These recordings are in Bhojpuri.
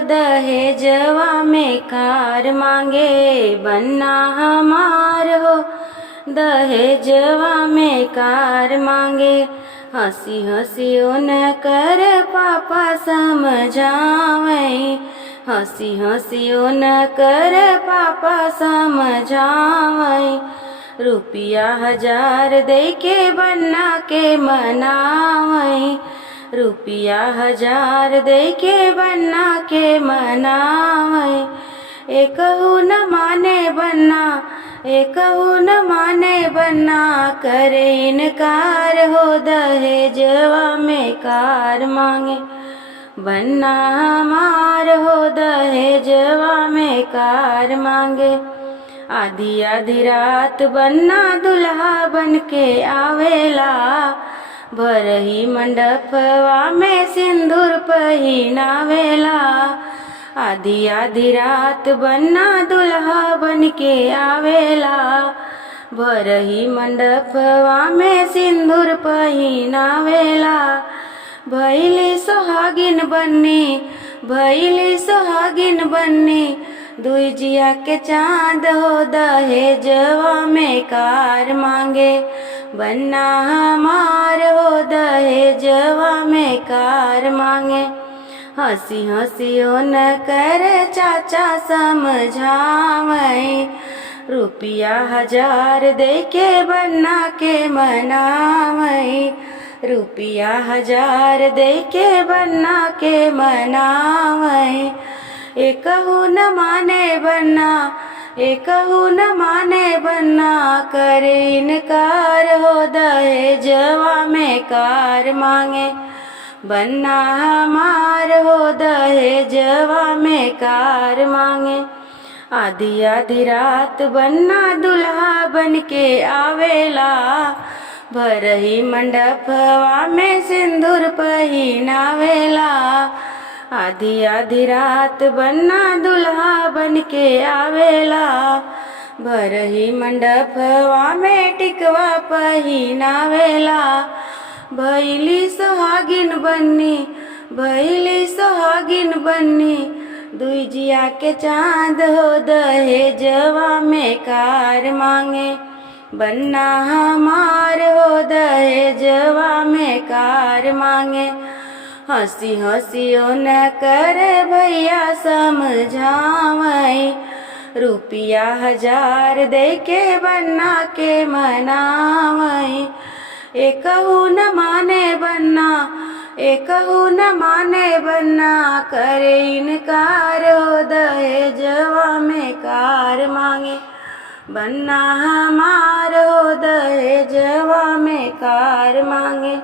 दहेजवा में कार मांगे बन्ना हमार हो दहेजवा में कार मांगे। हंसी हंसी न कर पापा समझावे, हंसी हंसी न कर पापा समझावे। रुपया 1000 दे के बन्ना के मनावे, रुपया 1000 दे के बन्ना के मनावे। एकहु न माने बन्ना, एकहु न माने बन्ना, करे इनकार हो दहेजवा में कार मांगे बन्ना हमार हो दहेजवा में कार मांगे। आधी आधी रात बन्ना दुल्हा बन के आवेला, भरही मंडपवा में सिंदूर पहिनावेला। आधी आधी रात बन्ना दुल्हा बन के आवेला, भरही मंडपवा में सिंदूर पहिनावेला। भैली सोहागिन बन्नी, भैली सोहागिन बन्नी, दुई जिया के चाँद हो दहेजवा में कार मांगे बन्ना हमार हो दहेजवा में कार मांगे। हंसी हंसी न कर चाचा समझावे, रुपया 1000 दे के बन्ना के मनावे, रुपया 1000 दे के बन्ना के मनावे। एकहु न माने बन्ना, एकहु न माने बन्ना, करे इनकार हो दहेजवा में कार मांगे बन्ना हमार हो दहेजवा में कार मांगे। आधी आधी रात बन्ना दुल्हा बन के आवेला, भरही मंडपवा में सिंदूर पहिनावेला। आधी आधी रात बन्ना दुल्हा बन के आवेला, भरही मंडपवा में टिकवा पहिनावेला। भैली सोहागिन बन्नी, भैली सोहागिन बन्नी, दुई जिया के चाँद हो दहेजवा में कार मांगे बन्ना हमार हो दहेजवा में कार मांगे। हंसी हंसी न कर भैया समझावे, रुपया 1000 दे के बन्ना के मनावे। एकहु न माने बन्ना, एकहु न माने बन्ना, करे इनकार हो दहेजवा में कार मांगे बन्ना हमार हो दहेजवा में कार मांगे।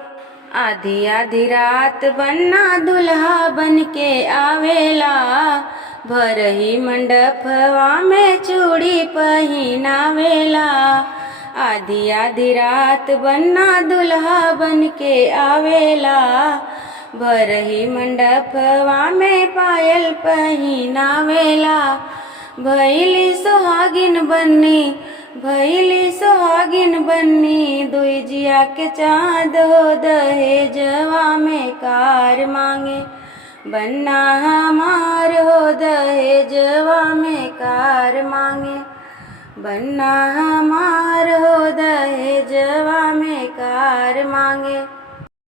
आधी आधी रात बन्ना दुल्हा बन के आवेला, भरही मंडपवा में चूड़ी पहिनावेला। आधी आधी रात बन्ना दुल्हा बन के आवेला, भरही मंडपवा में पायल पहिनावेला। भैली सोहागिन बन्नी, भैली सोहागिन बन्नी, दुई जिया के चाँद हो दहेजवा में कार मांगे बन्ना हमार हो दहेजवा में कार मांगे बन्ना हमार हो दहेजवा में कार मांगे।